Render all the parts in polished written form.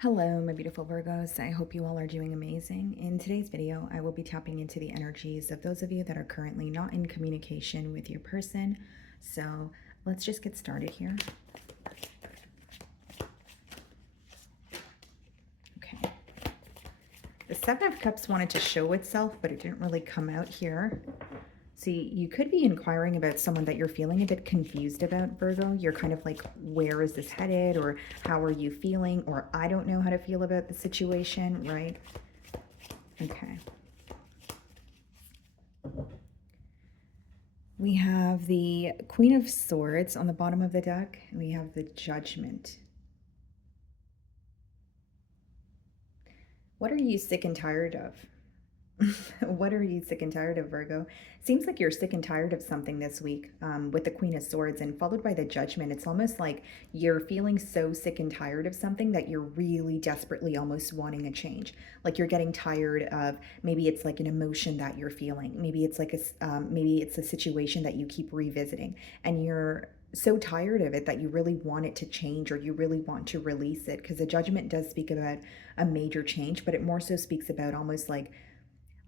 Hello, my beautiful Virgos. I hope you all are doing amazing. In today's video, I will be tapping into the energies of those of you that are currently not in communication with your person. So let's just get started here. Okay. The Seven of Cups wanted to show itself, but it didn't really come out here. See, you could be inquiring about someone that you're feeling a bit confused about, Virgo. You're kind of like, where is this headed? Or how are you feeling? Or I don't know how to feel about the situation, right? Okay. We have the Queen of Swords on the bottom of the deck. And we have the Judgment. What are you sick and tired of? What are you sick and tired of, Virgo? Seems like you're sick and tired of something this week with the Queen of Swords and followed by the Judgment. It's almost like you're feeling so sick and tired of something that you're really desperately almost wanting a change. Like you're getting tired of, maybe it's like an emotion that you're feeling. Maybe it's like maybe it's a situation that you keep revisiting and you're so tired of it that you really want it to change or you really want to release it, because the Judgment does speak about a major change, but it more so speaks about almost like,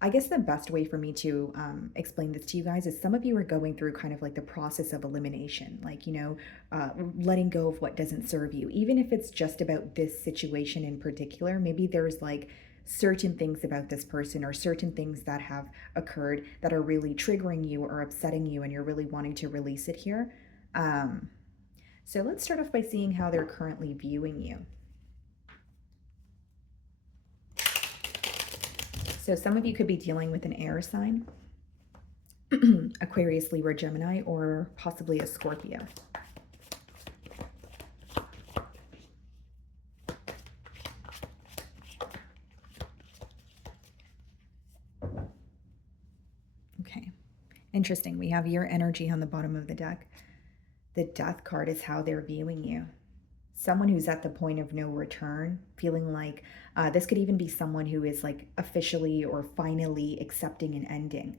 I guess the best way for me to explain this to you guys is some of you are going through kind of like the process of elimination, like, letting go of what doesn't serve you. Even if it's just about this situation in particular, maybe there's like certain things about this person or certain things that have occurred that are really triggering you or upsetting you, and you're really wanting to release it here. So let's start off by seeing how they're currently viewing you. So some of you could be dealing with an air sign, Aquarius, Libra, Gemini, or possibly a Scorpio. Okay, interesting. We have your energy on the bottom of the deck. The Death card is how they're viewing you. Someone who's at the point of no return, feeling like this could even be someone who is like officially or finally accepting an ending.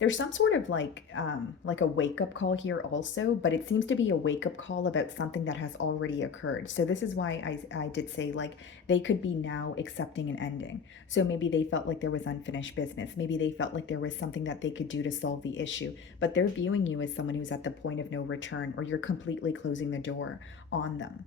There's some sort of like a wake-up call here also, but it seems to be a wake-up call about something that has already occurred. So this is why I did say like they could be now accepting an ending. So maybe they felt like there was unfinished business. Maybe they felt like there was something that they could do to solve the issue, but they're viewing you as someone who's at the point of no return, or you're completely closing the door on them.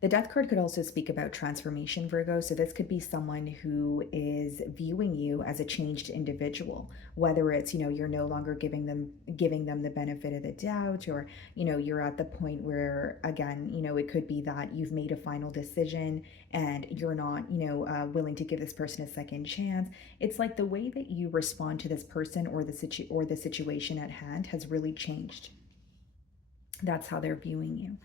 The Death card could also speak about transformation, Virgo. So this could be someone who is viewing you as a changed individual, whether it's, you're no longer giving them the benefit of the doubt, or, you're at the point where, again, it could be that you've made a final decision and you're not, willing to give this person a second chance. It's like the way that you respond to this person or the situation at hand has really changed. That's how they're viewing you.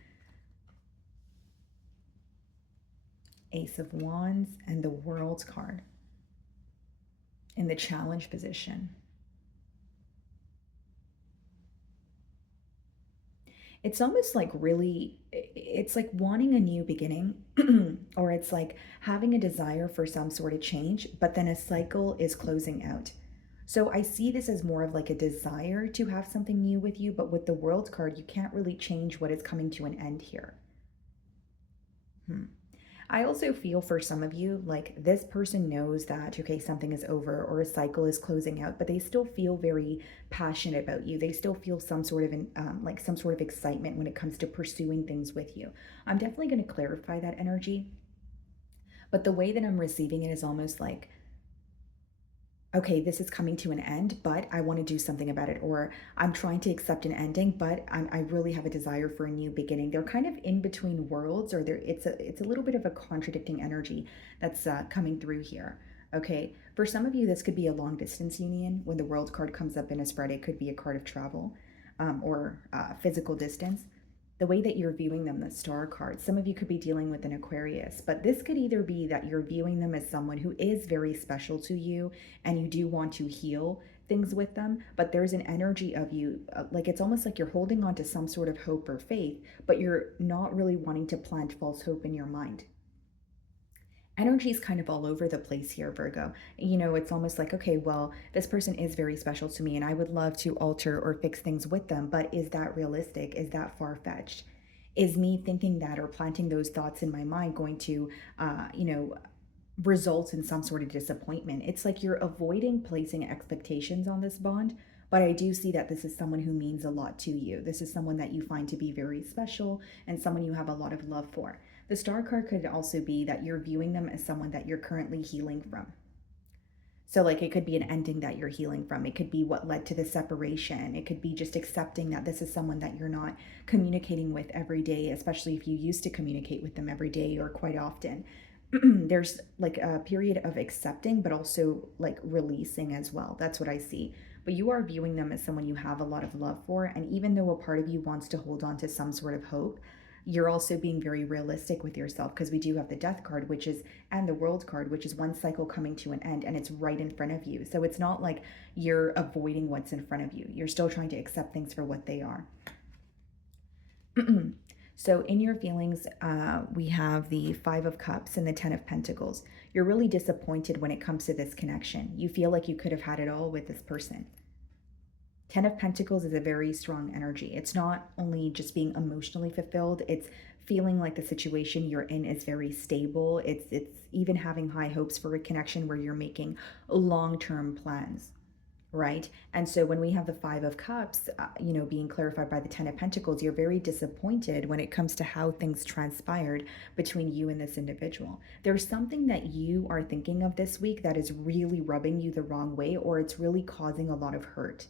Ace of Wands and the World card in the challenge position. It's almost like really, it's like wanting a new beginning, or it's like having a desire for some sort of change, but then a cycle is closing out. So I see this as more of like a desire to have something new with you, but with the World card, you can't really change what is coming to an end here. I also feel for some of you, like this person knows that, okay, something is over or a cycle is closing out, but they still feel very passionate about you. They still feel some sort of like some sort of excitement when it comes to pursuing things with you. I'm definitely going to clarify that energy, but the way that I'm receiving it is almost like, okay, this is coming to an end, but I want to do something about it. Or I'm trying to accept an ending, but I really have a desire for a new beginning. They're kind of in between worlds, or it's a little bit of a contradicting energy that's coming through here. Okay, for some of you, this could be a long distance union. When the World card comes up in a spread, it could be a card of travel or physical distance. The way that you're viewing them, the Star card, some of you could be dealing with an Aquarius, but this could either be that you're viewing them as someone who is very special to you and you do want to heal things with them, but there's an energy of you, like it's almost like you're holding on to some sort of hope or faith, but you're not really wanting to plant false hope in your mind. Energy is kind of all over the place here, Virgo. It's almost like, okay, well, this person is very special to me and I would love to alter or fix things with them, but is that realistic? Is that far-fetched? Is me thinking that or planting those thoughts in my mind going to, you know, result in some sort of disappointment? It's like you're avoiding placing expectations on this bond, but I do see that this is someone who means a lot to you. This is someone that you find to be very special and someone you have a lot of love for. The star card could also be that you're viewing them as someone that you're currently healing from. So, like, it could be an ending that you're healing from. It could be what led to the separation. It could be just accepting that this is someone that you're not communicating with every day, especially if you used to communicate with them every day or quite often. There's like a period of accepting, but also like releasing as well. That's what I see. But you are viewing them as someone you have a lot of love for. And even though a part of you wants to hold on to some sort of hope, you're also being very realistic with yourself because we do have the death card, which is, and the world card, which is one cycle coming to an end and it's right in front of you. So it's not like you're avoiding what's in front of you. You're still trying to accept things for what they are. So in your feelings, we have the Five of Cups and the Ten of Pentacles. You're really disappointed when it comes to this connection. You feel like you could have had it all with this person. Ten of Pentacles is a very strong energy. It's not only just being emotionally fulfilled, it's feeling like the situation you're in is very stable. It's even having high hopes for a connection where you're making long-term plans, right? And so when we have the Five of Cups, you know, being clarified by the Ten of Pentacles, you're very disappointed when it comes to how things transpired between you and this individual. There's something that you are thinking of this week that is really rubbing you the wrong way, or it's really causing a lot of hurt.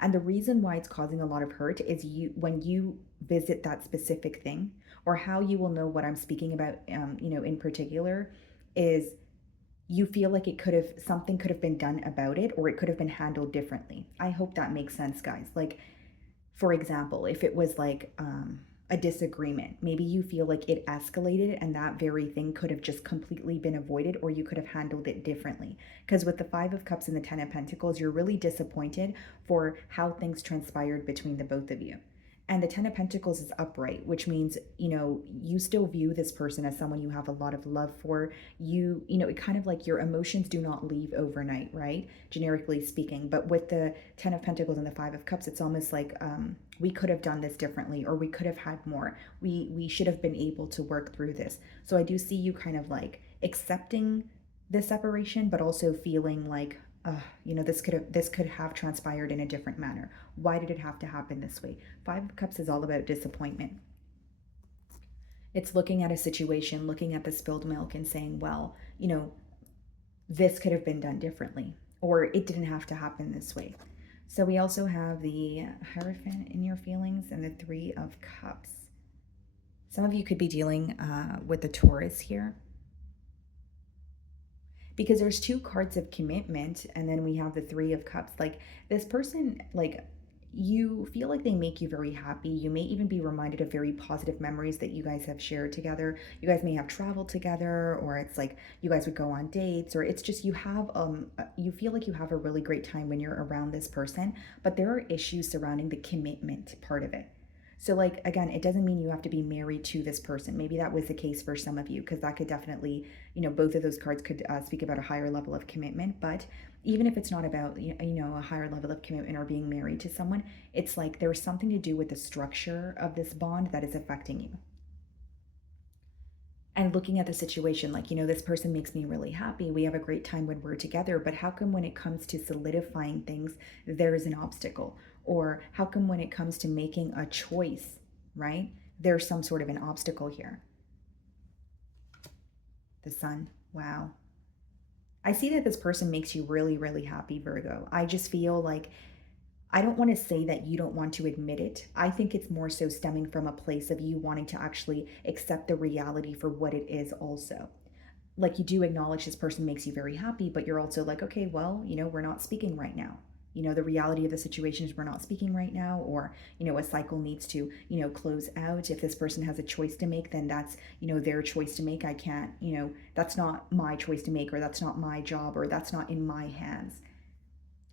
And the reason why it's causing a lot of hurt is you, when you visit that specific thing, or how you will know what I'm speaking about, you know, in particular, is you feel like it could have, something could have been done about it, or it could have been handled differently. I hope that makes sense, guys. Like, for example, if it was like a disagreement, maybe you feel like it escalated and that very thing could have just completely been avoided, or you could have handled it differently. Because with the Five of Cups and the Ten of Pentacles, you're really disappointed for how things transpired between the both of you. And the Ten of Pentacles is upright, which means, you know, you still view this person as someone you have a lot of love for. You know, it kind of like your emotions do not leave overnight, right? Generically speaking. But with the Ten of Pentacles and the Five of Cups, it's almost like we could have done this differently, or we could have had more. We should have been able to work through this. So I do see you kind of like accepting the separation, but also feeling like, you know, this could have transpired in a different manner. Why did it have to happen this way? Five of Cups is all about disappointment. It's looking at a situation, looking at the spilled milk and saying, well, you know, this could have been done differently, or it didn't have to happen this way. So we also have the Hierophant in your feelings and the Three of Cups. Some of you could be dealing with the Taurus here, because there's two cards of commitment, and then we have the Three of Cups. Like, this person, like, you feel like they make you very happy. You may even be reminded of very positive memories that you guys have shared together. You guys may have traveled together, or it's like you guys would go on dates, or it's just you have you feel like you have a really great time when you're around this person, but there are issues surrounding the commitment part of it. So, like, again, it doesn't mean you have to be married to this person. Maybe that was the case for some of you, because that could definitely, you know, both of those cards could speak about a higher level of commitment. But even if it's not about, you know, a higher level of commitment or being married to someone, it's like there's something to do with the structure of this bond that is affecting you. And looking at the situation, like, you know, this person makes me really happy. We have a great time when we're together, but how come when it comes to solidifying things, there's an obstacle? Or how come when it comes to making a choice, right, there's some sort of an obstacle here? The Sun. Wow. I see that this person makes you really, really happy, Virgo. I just feel like, I don't want to say that you don't want to admit it. I think it's more so stemming from a place of you wanting to actually accept the reality for what it is also. Like, you do acknowledge this person makes you very happy, but you're also like, okay, well, you know, we're not speaking right now. You know, the reality of the situation is we're not speaking right now, or, you know, a cycle needs to, you know, close out. If this person has a choice to make, then that's, you know, their choice to make. I can't, you know, that's not my choice to make, or that's not my job, or that's not in my hands.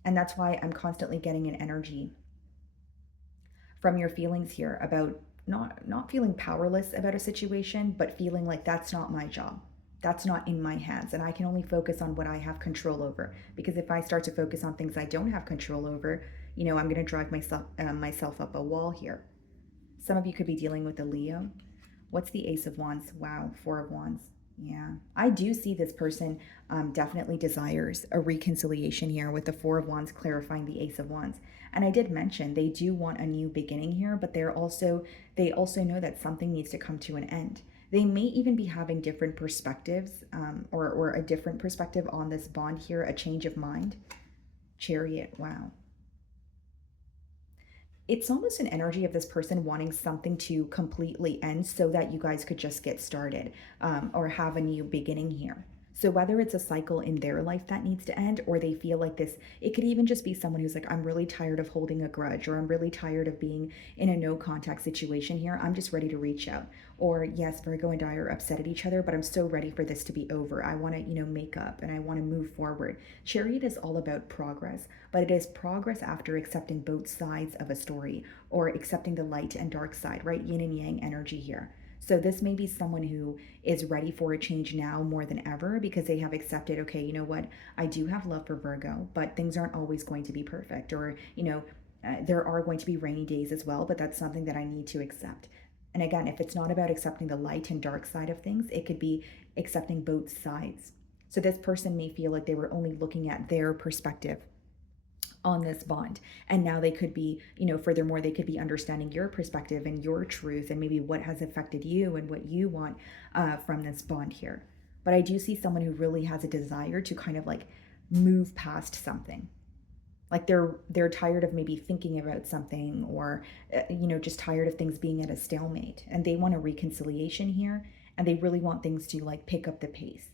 And that's why I'm constantly getting an energy from your feelings here about not feeling powerless about a situation, but feeling like that's not my job. That's not in my hands, and I can only focus on what I have control over. Because if I start to focus on things I don't have control over, you know, I'm going to drive myself up a wall here. Some of you could be dealing with a Leo. What's the Ace of Wands? Wow, Four of Wands. Yeah, I do see this person definitely desires a reconciliation here with the Four of Wands clarifying the Ace of Wands. And I did mention they do want a new beginning here, but they also know that something needs to come to an end. They may even be having different perspectives, or a different perspective on this bond here, a change of mind. Chariot, wow. It's almost an energy of this person wanting something to completely end so that you guys could just get started, or have a new beginning here. So whether it's a cycle in their life that needs to end, or they feel like this, it could even just be someone who's like, I'm really tired of holding a grudge, or I'm really tired of being in a no contact situation here. I'm just ready to reach out. Or yes, Virgo and I are upset at each other, but I'm so ready for this to be over. I want to, make up and I want to move forward. Chariot is all about progress, but it is progress after accepting both sides of a story, or accepting the light and dark side, right? Yin and yang energy here. So this may be someone who is ready for a change now more than ever, because they have accepted, okay, you know what? I do have love for Virgo, but things aren't always going to be perfect. Or, there are going to be rainy days as well, but that's something that I need to accept. And again, if it's not about accepting the light and dark side of things, it could be accepting both sides. So this person may feel like they were only looking at their perspective on this bond. And now they could be, furthermore, they could be understanding your perspective and your truth, and maybe what has affected you and what you want from this bond here. But I do see someone who really has a desire to kind of like move past something. Like they're tired of maybe thinking about something, or just tired of things being at a stalemate, and they want a reconciliation here, and they really want things to like pick up the pace.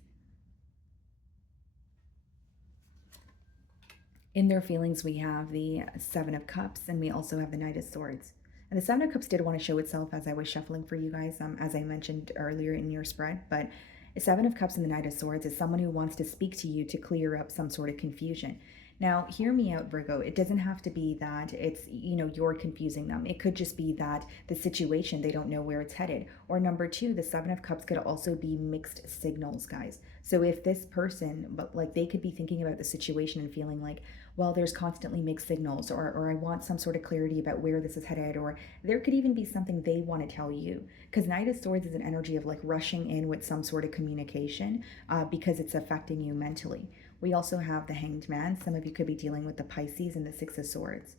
In their feelings, we have the Seven of Cups, and we also have the Knight of Swords. And the Seven of Cups did want to show itself as I was shuffling for you guys, as I mentioned earlier in your spread. But the Seven of Cups and the Knight of Swords is someone who wants to speak to you to clear up some sort of confusion. Now, hear me out, Virgo. It doesn't have to be that it's, you're confusing them. It could just be that the situation, they don't know where it's headed. Or number two, the Seven of Cups could also be mixed signals, guys. So if this person, but like they could be thinking about the situation and feeling like, well, there's constantly mixed signals, or I want some sort of clarity about where this is headed, or there could even be something they want to tell you. Because Knight of Swords is an energy of like rushing in with some sort of communication, because it's affecting you mentally. We also have the Hanged Man. Some of you could be dealing with the Pisces and the Six of Swords.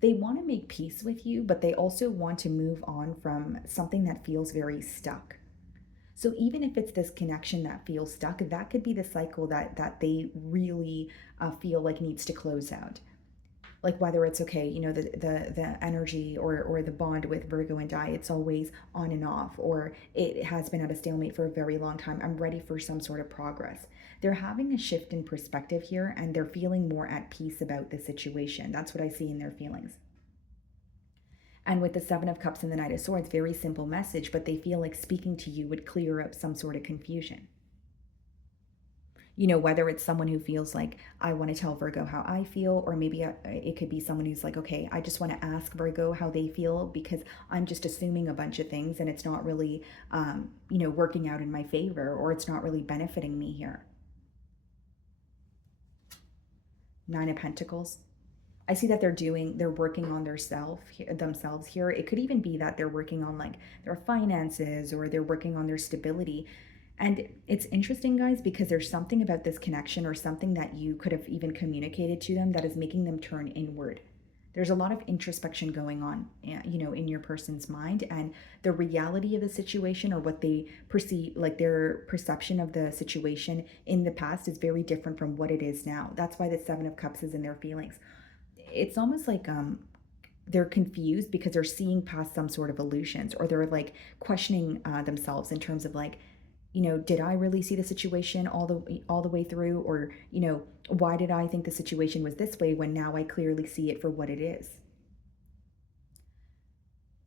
They want to make peace with you, but they also want to move on from something that feels very stuck. So even if it's this connection that feels stuck, that could be the cycle that they really feel like needs to close out. Like whether it's okay, the energy or the bond with Virgo and I, it's always on and off, or it has been at a stalemate for a very long time. I'm ready for some sort of progress. They're having a shift in perspective here, and they're feeling more at peace about the situation. That's what I see in their feelings. And with the Seven of Cups and the Knight of Swords, very simple message, but they feel like speaking to you would clear up some sort of confusion. Whether it's someone who feels like, I want to tell Virgo how I feel, or maybe it could be someone who's like, okay, I just want to ask Virgo how they feel because I'm just assuming a bunch of things and it's not really, working out in my favor, or it's not really benefiting me here. Nine of Pentacles. I see that they're working on themselves here. It could even be that they're working on like their finances, or they're working on their stability. And it's interesting, guys, because there's something about this connection, or something that you could have even communicated to them, that is making them turn inward. There's a lot of introspection going on, in your person's mind, and the reality of the situation, or what they perceive, like their perception of the situation in the past, is very different from what it is now. That's why the Seven of Cups is in their feelings. It's almost like they're confused because they're seeing past some sort of illusions, or they're like questioning themselves in terms of like, did I really see the situation all the way through, or why did I think the situation was this way when now I clearly see it for what it is.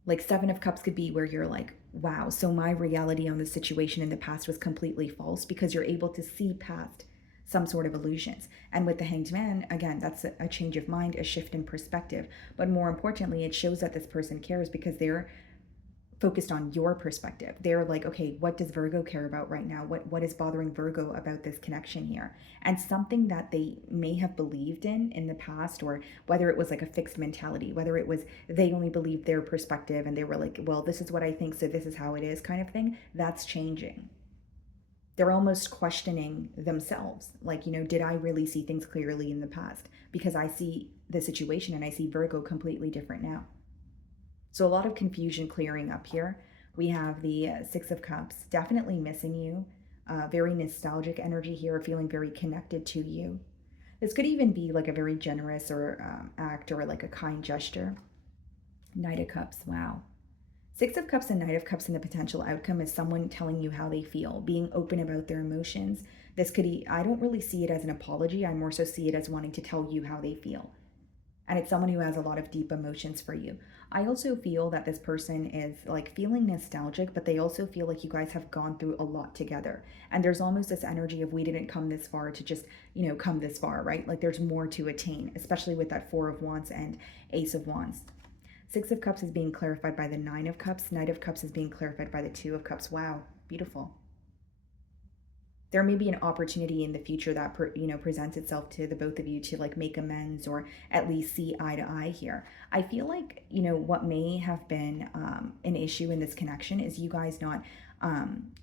Like Seven of Cups could be where you're like, wow, so my reality on the situation in the past was completely false, because you're able to see past some sort of illusions. And with the Hanged Man, again, that's a change of mind, a shift in perspective. But more importantly, it shows that this person cares, because they're focused on your perspective. They're like, okay, what does Virgo care about right now? What is bothering Virgo about this connection here? And something that they may have believed in the past, or whether it was like a fixed mentality, whether it was they only believed their perspective and they were like, well, this is what I think, so this is how it is kind of thing, that's changing. They're almost questioning themselves. Like, did I really see things clearly in the past? Because I see the situation and I see Virgo completely different now. So a lot of confusion clearing up here. We have the Six of Cups, definitely missing you. Very nostalgic energy here, feeling very connected to you. This could even be like a very generous or act or like a kind gesture. Knight of Cups, wow. Six of Cups and Knight of Cups, and the potential outcome is someone telling you how they feel, being open about their emotions. This could, I don't really see it as an apology. I more so see it as wanting to tell you how they feel. And it's someone who has a lot of deep emotions for you. I also feel that this person is like feeling nostalgic, but they also feel like you guys have gone through a lot together. And there's almost this energy of we didn't come this far to just, come this far, right? Like there's more to attain, especially with that Four of Wands and Ace of Wands. Six of Cups is being clarified by the Nine of Cups. Knight of Cups is being clarified by the Two of Cups. Wow, beautiful. There may be an opportunity in the future that presents itself to the both of you to like make amends or at least see eye to eye here. I feel like what may have been an issue in this connection is you guys not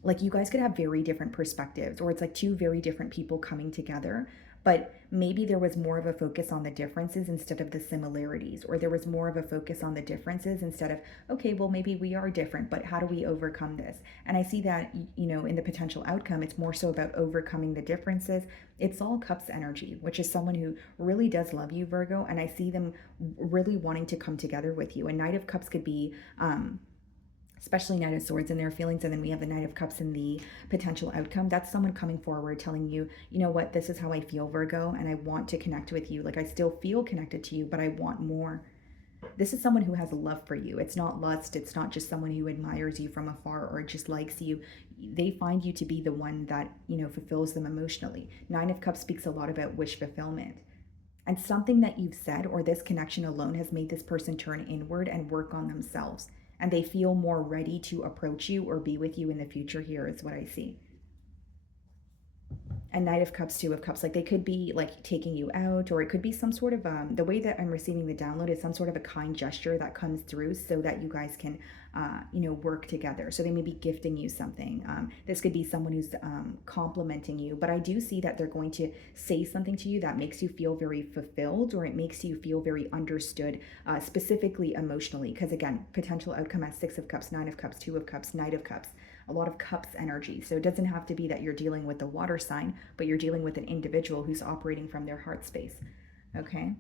like you guys could have very different perspectives, or it's like two very different people coming together, but maybe there was more of a focus on the differences instead of the similarities, or there was more of a focus on the differences instead of, okay, well, maybe we are different, but how do we overcome this? And I see that, in the potential outcome, it's more so about overcoming the differences. It's all Cups energy, which is someone who really does love you, Virgo, and I see them really wanting to come together with you. A Knight of Cups could be, especially Knight of Swords in their feelings, and then we have the Knight of Cups in the potential outcome. That's someone coming forward telling you, you know what, this is how I feel, Virgo, and I want to connect with you. Like I still feel connected to you, but I want more. This is someone who has love for you. It's not lust. It's not just someone who admires you from afar or just likes you. They find you to be the one that, fulfills them emotionally. Nine of Cups speaks a lot about wish fulfillment. And something that you've said or this connection alone has made this person turn inward and work on themselves. And they feel more ready to approach you or be with you in the future here is what I see. And Knight of Cups, Two of Cups, like they could be like taking you out, or it could be some sort of, the way that I'm receiving the download is some sort of a kind gesture that comes through so that you guys can, work together. So they may be gifting you something. This could be someone who's complimenting you, but I do see that they're going to say something to you that makes you feel very fulfilled, or it makes you feel very understood, specifically emotionally. Because again, potential outcome as Six of Cups, Nine of Cups, Two of Cups, Knight of Cups. A lot of Cups energy. So it doesn't have to be that you're dealing with the water sign, but you're dealing with an individual who's operating from their heart space. Okay.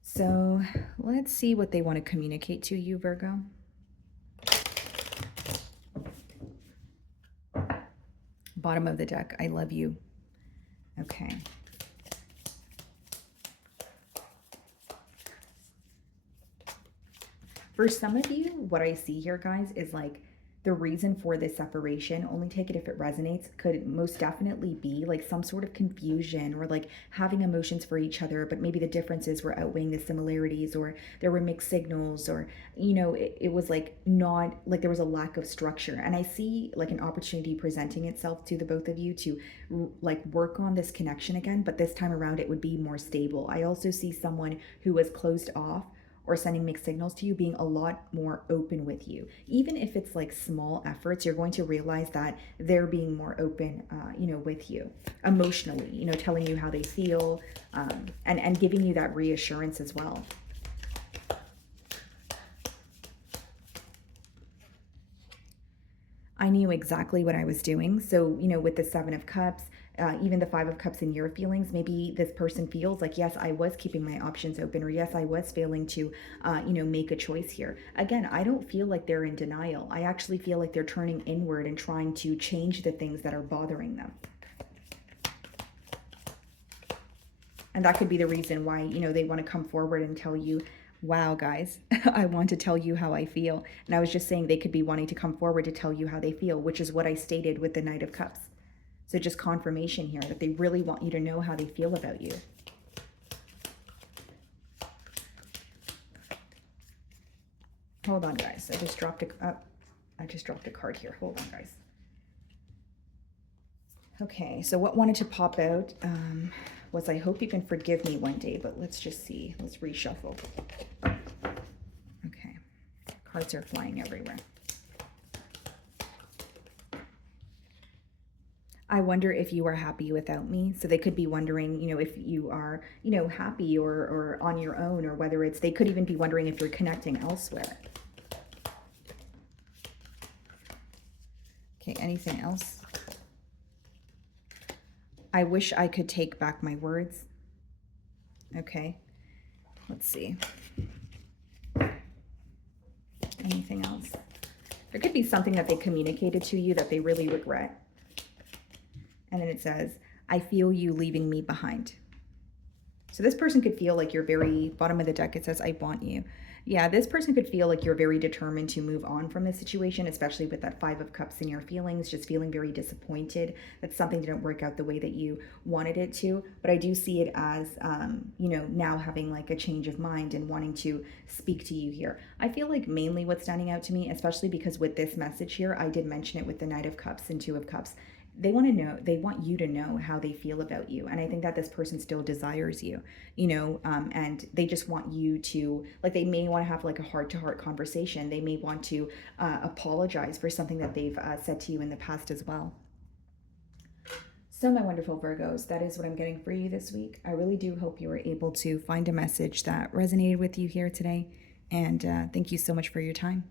So let's see what they want to communicate to you, Virgo. Bottom of the deck. I love you. Okay. For some of you, what I see here, guys, is like the reason for this separation, only take it if it resonates, could most definitely be like some sort of confusion or like having emotions for each other, but maybe the differences were outweighing the similarities, or there were mixed signals, or, it was like not like there was a lack of structure. And I see like an opportunity presenting itself to the both of you to like work on this connection again, but this time around it would be more stable. I also see someone who was closed off or sending mixed signals to you being a lot more open with you. Even if it's like small efforts, you're going to realize that they're being more open, with you emotionally, telling you how they feel, and giving you that reassurance as well. I knew exactly what I was doing. So, with the Seven of Cups, even the Five of Cups in your feelings, maybe this person feels like, yes, I was keeping my options open, or yes, I was failing to, make a choice here. Again, I don't feel like they're in denial. I actually feel like they're turning inward and trying to change the things that are bothering them. And that could be the reason why, they want to come forward and tell you, wow, guys, I want to tell you how I feel. And I was just saying they could be wanting to come forward to tell you how they feel, which is what I stated with the Knight of Cups. So just confirmation here that they really want you to know how they feel about you. Hold on, guys. I just dropped a card here. Hold on, guys. Okay, so what wanted to pop out was I hope you can forgive me one day, but let's just see. Let's reshuffle. Okay, cards are flying everywhere. I wonder if you are happy without me. So they could be wondering, if you are, happy or on your own, or whether they could even be wondering if you're connecting elsewhere. Okay, anything else? I wish I could take back my words. Okay, let's see. Anything else? There could be something that they communicated to you that they really regret. And then it says, I feel you leaving me behind. So this person could feel like you're very, bottom of the deck, it says, I want you. Yeah, this person could feel like you're very determined to move on from this situation, especially with that 5 of Cups in your feelings, just feeling very disappointed that something didn't work out the way that you wanted it to. But I do see it as, now having like a change of mind and wanting to speak to you here. I feel like mainly what's standing out to me, especially because with this message here, I did mention it with the Knight of Cups and 2 of Cups. They want you to know how they feel about you. And I think that this person still desires you, and they just want you to, like, they may want to have like a heart-to-heart conversation. They may want to apologize for something that they've said to you in the past as well. So my wonderful Virgos, that is what I'm getting for you this week. I really do hope you were able to find a message that resonated with you here today. And thank you so much for your time.